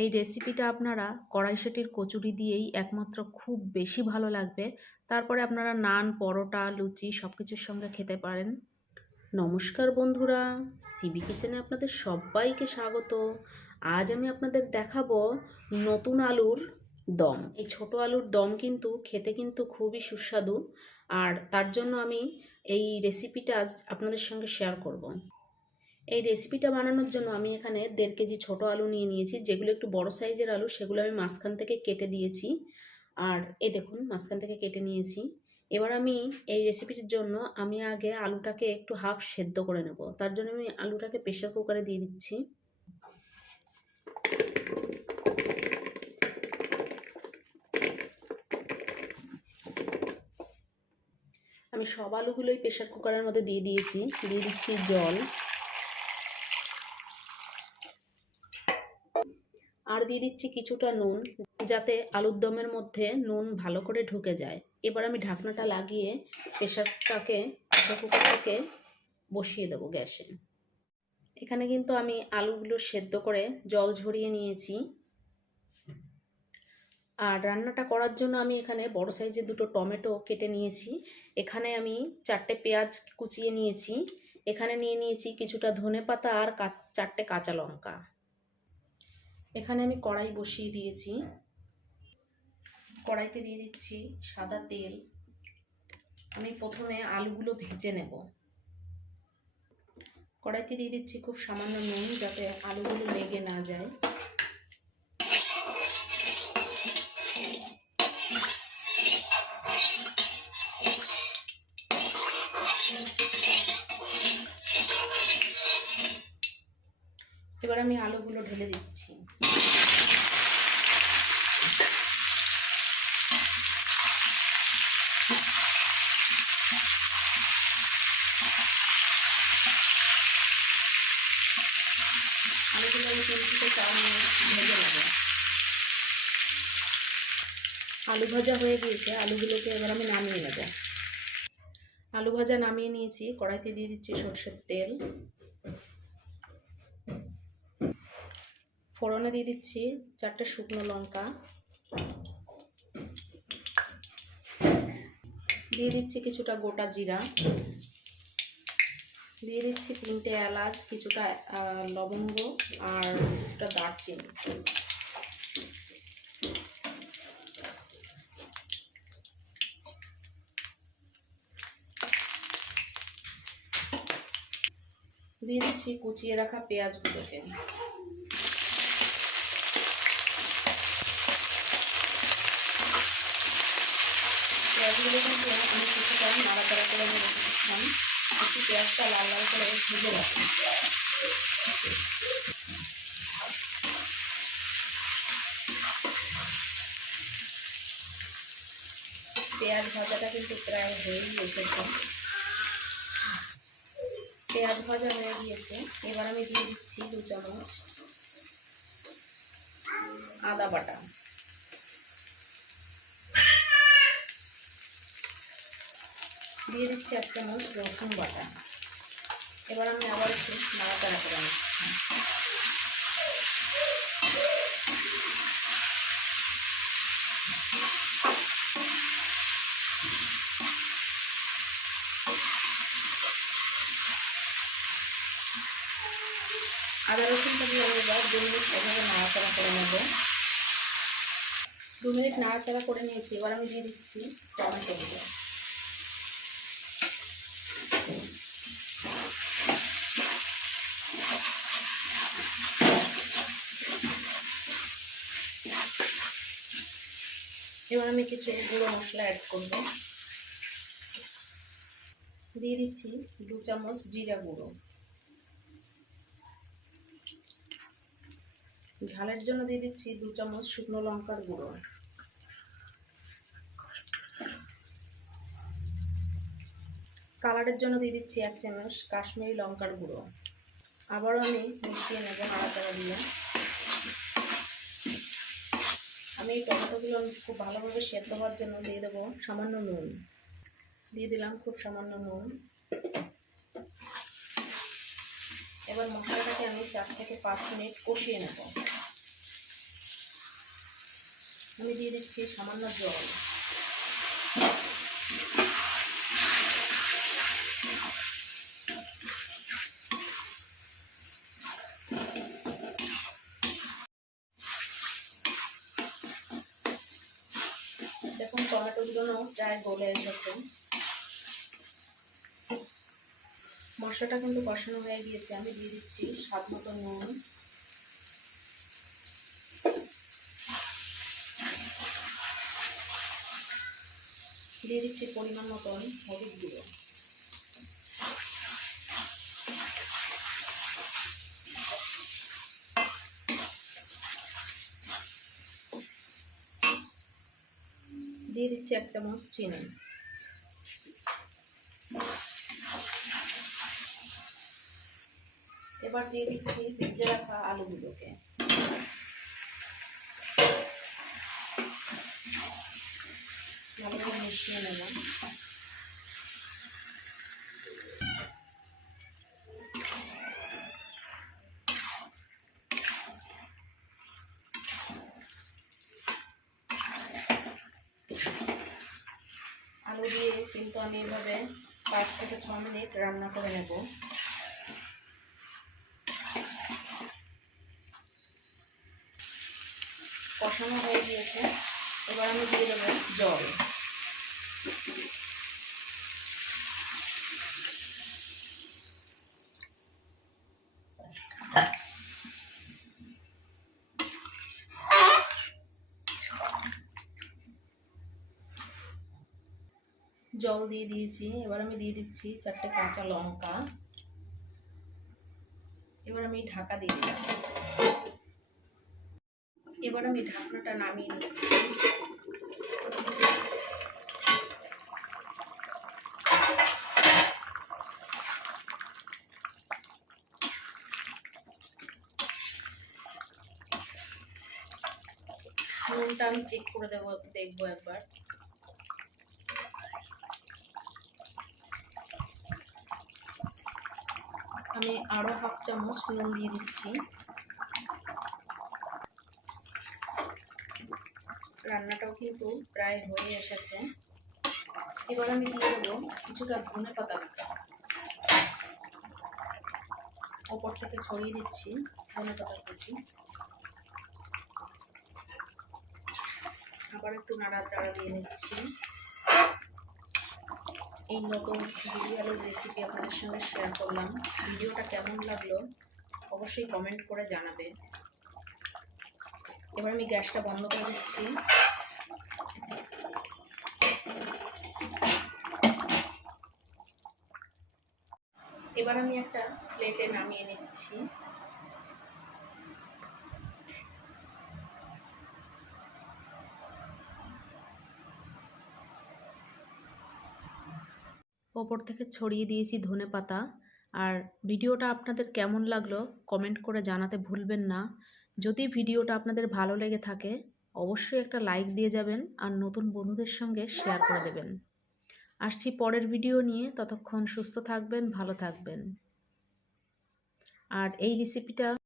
এই রেসিপিটা আপনারা কড়াইশুঁটির কচুরি দিয়েই একমাত্র খুব বেশি ভালো লাগবে। তারপরে আপনারা নান, পরোটা, লুচি সব কিছুর সঙ্গে খেতে পারেন। নমস্কার বন্ধুরা, সিবি কিচেনে আপনাদের সবাইকে স্বাগত। আজ আমি আপনাদের দেখাবো নতুন আলুর দম। এই ছোট আলুর দম খেতে খুবই সুস্বাদু। আর তার জন্য আমি এই রেসিপিটা আজ আপনাদের সঙ্গে শেয়ার করব। এই রেসিপিটা বানানোর জন্য আমি এখানে 1.5 কেজি ছোট আলু নিয়ে নিয়েছি। যেগুলো একটু বড় সাইজের আলু, সেগুলো আমি মাঝখান থেকে কেটে দিয়েছি। আর এই দেখুন, মাঝখান থেকে কেটে নিয়েছি। এবার আমি এই রেসিপিটির জন্য আমি আগে আলুটাকে একটু হাফ সেদ্ধ করে নেব। তার জন্য আমি আলুটাকে প্রেসার কুকারে দিয়ে দিচ্ছি। আমি সব আলুগুলোই প্রেসার কুকারের মধ্যে দিয়ে দিয়েছি। দিয়ে দিচ্ছি জল, আর দিয়ে দিচ্ছি কিছুটা নুন, যাতে আলুর দমের মধ্যে নুন ভালো করে ঢুকে যায়। এবার আমি ঢাকনাটা লাগিয়ে প্রেসার কুকারটাকে বসিয়ে দেবো গ্যাসে। এখানে আমি আলুগুলো সেদ্ধ করে জল ঝরিয়ে নিয়েছি। আর রান্নাটা করার জন্য আমি এখানে বড় সাইজের 2টো টমেটো কেটে নিয়েছি। এখানে আমি 4টে পেঁয়াজ কুচিয়ে নিয়েছি। এখানে নিয়ে নিয়েছি কিছুটা ধনেপাতা আর 4টে কাঁচা লঙ্কা। এখানে আমি কড়াই বসিয়ে দিয়েছি। কড়াইতে দিয়ে দিচ্ছি সাদা তেল। আমি প্রথমে আলুগুলো ভেজে নেব। কড়াইতে দিয়ে দিচ্ছি খুব সামান্য নুন, যাতে আলুগুলো লেগে না যায়। এবার আমি আলুগুলো ঢেলে দিচ্ছি। আলুগুলো আমি 3 থেকে 4 মিনিট ভেজে নেব। আলু ভাজা হয়ে গিয়েছে, আলুগুলোকে এবার আমি নামিয়ে নেব। আলু ভাজা নামিয়ে নিয়েছি। কড়াইতে দিয়ে দিচ্ছি সরষের তেল। ফোড়নে দিয়ে দিচ্ছি 4টে শুকনো লঙ্কা। দিয়ে দিচ্ছি কিছুটা গোটা জিরা। দিয়ে দিচ্ছি 3টে এলাচ, কিছুটা লবঙ্গ আর কিছুটা দারচিনি। দিয়ে দিচ্ছি কুচিয়ে রাখা পেঁয়াজগুলোকে। পেঁয়াজগুলো আমি কিছুটা নাড়াচাড়া করে রেখেছিলাম। একটু পেঁয়াজটা লাল লাল করে ভেজে রাখি। পেঁয়াজ ভাজাটা প্রায় হয়েই এসেছে। পেঁয়াজ ভাজা হয়ে গিয়েছে। এবার আমি দিয়ে দিচ্ছি 2 চামচ আদা বাটা। দিয়ে দিচ্ছি 1 চামচ রসুন বাটা। এবার আমি আবার একটু নাড়াচাড়া করে নিচ্ছি। আদা রসুনটা দিয়ে এবার 2 মিনিট এভাবে নাড়াচাড়া করে নেব। 2 মিনিট নাড়াচাড়া করে নিয়েছি। এবার আমি দিয়ে দিচ্ছি টমেটোগুলো। এবার আমি কিছু গুঁড়ো মশলা অ্যাড করব। দিয়ে দিচ্ছি 2 চামচ জিরা গুঁড়ো। ঝালের জন্য দিয়ে দিচ্ছি 2 চামচ শুকনো লঙ্কার গুঁড়ো। কালারের জন্য দিয়ে দিচ্ছি 1 চামচ কাশ্মীরি লঙ্কার গুঁড়ো। আবারও আমি মিশিয়ে নেব নাড়াচাড়া দিয়ে। আমি এই টমেটোগুলো খুব ভালোভাবে সেদ্ধ হওয়ার জন্য দিয়ে দেবো সামান্য নুন। দিয়ে দিলাম খুব সামান্য নুন। এবার মশলাটাকে আমি 4 থেকে 5 মিনিট কষিয়ে নেব। আমি দিয়ে দিচ্ছি সামান্য জল। দেখুন টমেটোগুলো প্রায় গলে এসেছে। মশলাটা কিন্তু কষানো হয়ে গিয়েছে। আমি দিয়ে দিচ্ছি স্বাদ মতো নুন, দিয়ে দিচ্ছি পরিমাণ মতন হলুদ গুঁড়ো, দিয়ে দিচ্ছি 1 চামচ চিনি। এবার দিয়ে দিচ্ছি ভেজে রাখা আলুগুলোকে। ভালো করে মিশিয়ে নেব। আলু দিয়ে কিন্তু আমি এভাবে 5 থেকে 6 মিনিট রান্না করে নেব। কষানো হয়ে গিয়েছে। এবার আমি দিয়ে দেবো জল। জল দিয়ে দিয়েছি। এবার আমি দিয়ে দিচ্ছি 4টে কাঁচা লঙ্কা। এবার আমি ঢাকা দিয়ে দিলাম। এবার আমি ঢাকনাটা নামিয়ে নিচ্ছি। নুনটা আমি চেক করে দেখবো একবার। আমি আরো 1/2 চামচ নুন দিয়ে দিচ্ছি। রান্নাটাও কিন্তু প্রায় হয়ে এসেছে। এবার আমি দিয়ে দেবো কিছুটা ধনেপাতা কুচি। ওপর থেকে ছড়িয়ে দিচ্ছি ধনেপাতা কুচি। আবার একটু নাড়াচাড়া দিয়ে নিচ্ছি। এই নতুন বিরি আলুর রেসিপি আপনাদের সঙ্গে শেয়ার করলাম। ভিডিওটা কেমন লাগলো অবশ্যই কমেন্ট করে জানাবে। এবার আমি গ্যাসটা বন্ধ করে দিচ্ছি। এবার আমি একটা প্লেটে নামিয়ে নিচ্ছি। ওপর থেকে ছড়িয়ে দিয়েছি ধনেপাতা। আর ভিডিওটা আপনাদের কেমন লাগলো কমেন্ট করে জানাতে ভুলবেন না। যদি ভিডিওটা আপনাদের ভালো লেগে থাকে অবশ্যই একটা লাইক দিয়ে যাবেন আর নতুন বন্ধুদের সঙ্গে শেয়ার করে দেবেন। আসছি পরের ভিডিও নিয়ে। ততক্ষণ সুস্থ থাকবেন, ভালো থাকবেন। আর এই রেসিপিটা